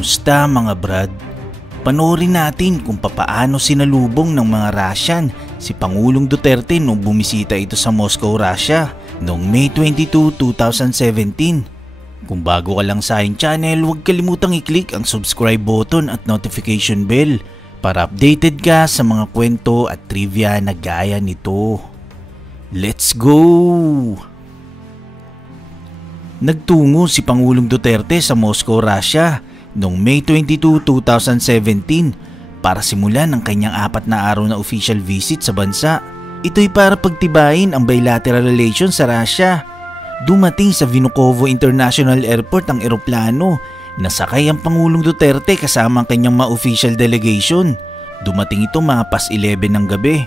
Kumusta mga brad? Panoorin natin kung papaano sinalubong ng mga Russian si Pangulong Duterte nung bumisita ito sa Moscow, Russia noong May 22, 2017. Kung bago ka lang sa aking channel, huwag kalimutang i-click ang subscribe button at notification bell para updated ka sa mga kwento at trivia na gaya nito. Let's go! Nagtungo si Pangulong Duterte sa Moscow, Russia noong May 22, 2017 para simulan ang kanyang 4 na araw na official visit sa bansa. Ito'y para pagtibayin ang bilateral relations sa Russia. Dumating sa Vnukovo International Airport ang eroplano na sakay ang Pangulong Duterte kasama ang kanyang mga official delegation. Dumating ito mga past 11 ng gabi.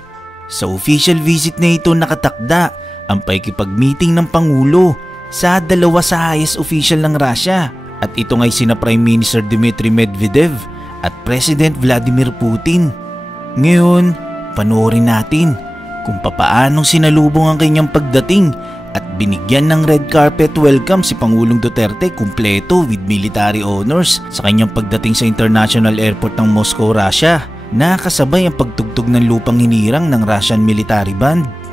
Sa official visit na ito nakatakda ang pakikipag-meeting ng Pangulo sa dalawa sa highest official ng Russia. At ito nga'y sina Prime Minister Dmitry Medvedev at President Vladimir Putin. Ngayon, panoorin natin kung papaanong sinalubong ang kanyang pagdating at binigyan ng red carpet welcome si Pangulong Duterte kumpleto with military honors sa kanyang pagdating sa International Airport ng Moscow, Russia na kasabay ang pagtugtog ng lupang hinirang ng Russian military band.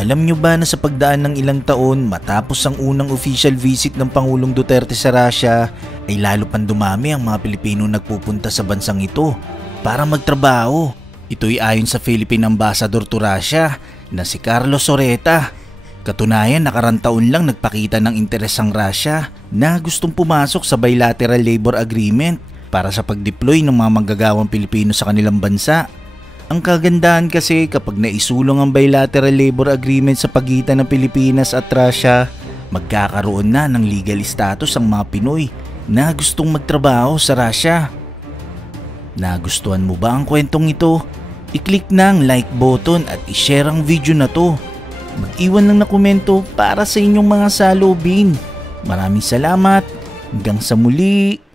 Alam nyo ba na sa pagdaan ng ilang taon matapos ang unang official visit ng Pangulong Duterte sa Russia ay lalo pang dumami ang mga Pilipino nagpupunta sa bansang ito para magtrabaho. Ito'y ayon sa Philippine Ambassador to Russia na si Carlos Soreta. Katunayan, nakarang taon lang nagpakita ng interes ang Russia na gustong pumasok sa bilateral labor agreement para sa pag-deploy ng mga manggagawang Pilipino sa kanilang bansa. Ang kagandahan kasi kapag naisulong ang bilateral labor agreement sa pagitan ng Pilipinas at Russia, magkakaroon na ng legal status ang mga Pinoy na gustong magtrabaho sa Russia. Nagustuhan mo ba ang kwentong ito? I-click na ang like button at i-share ang video na to. Mag-iwan lang na komento para sa inyong mga salubin. Maraming salamat. Hanggang sa muli.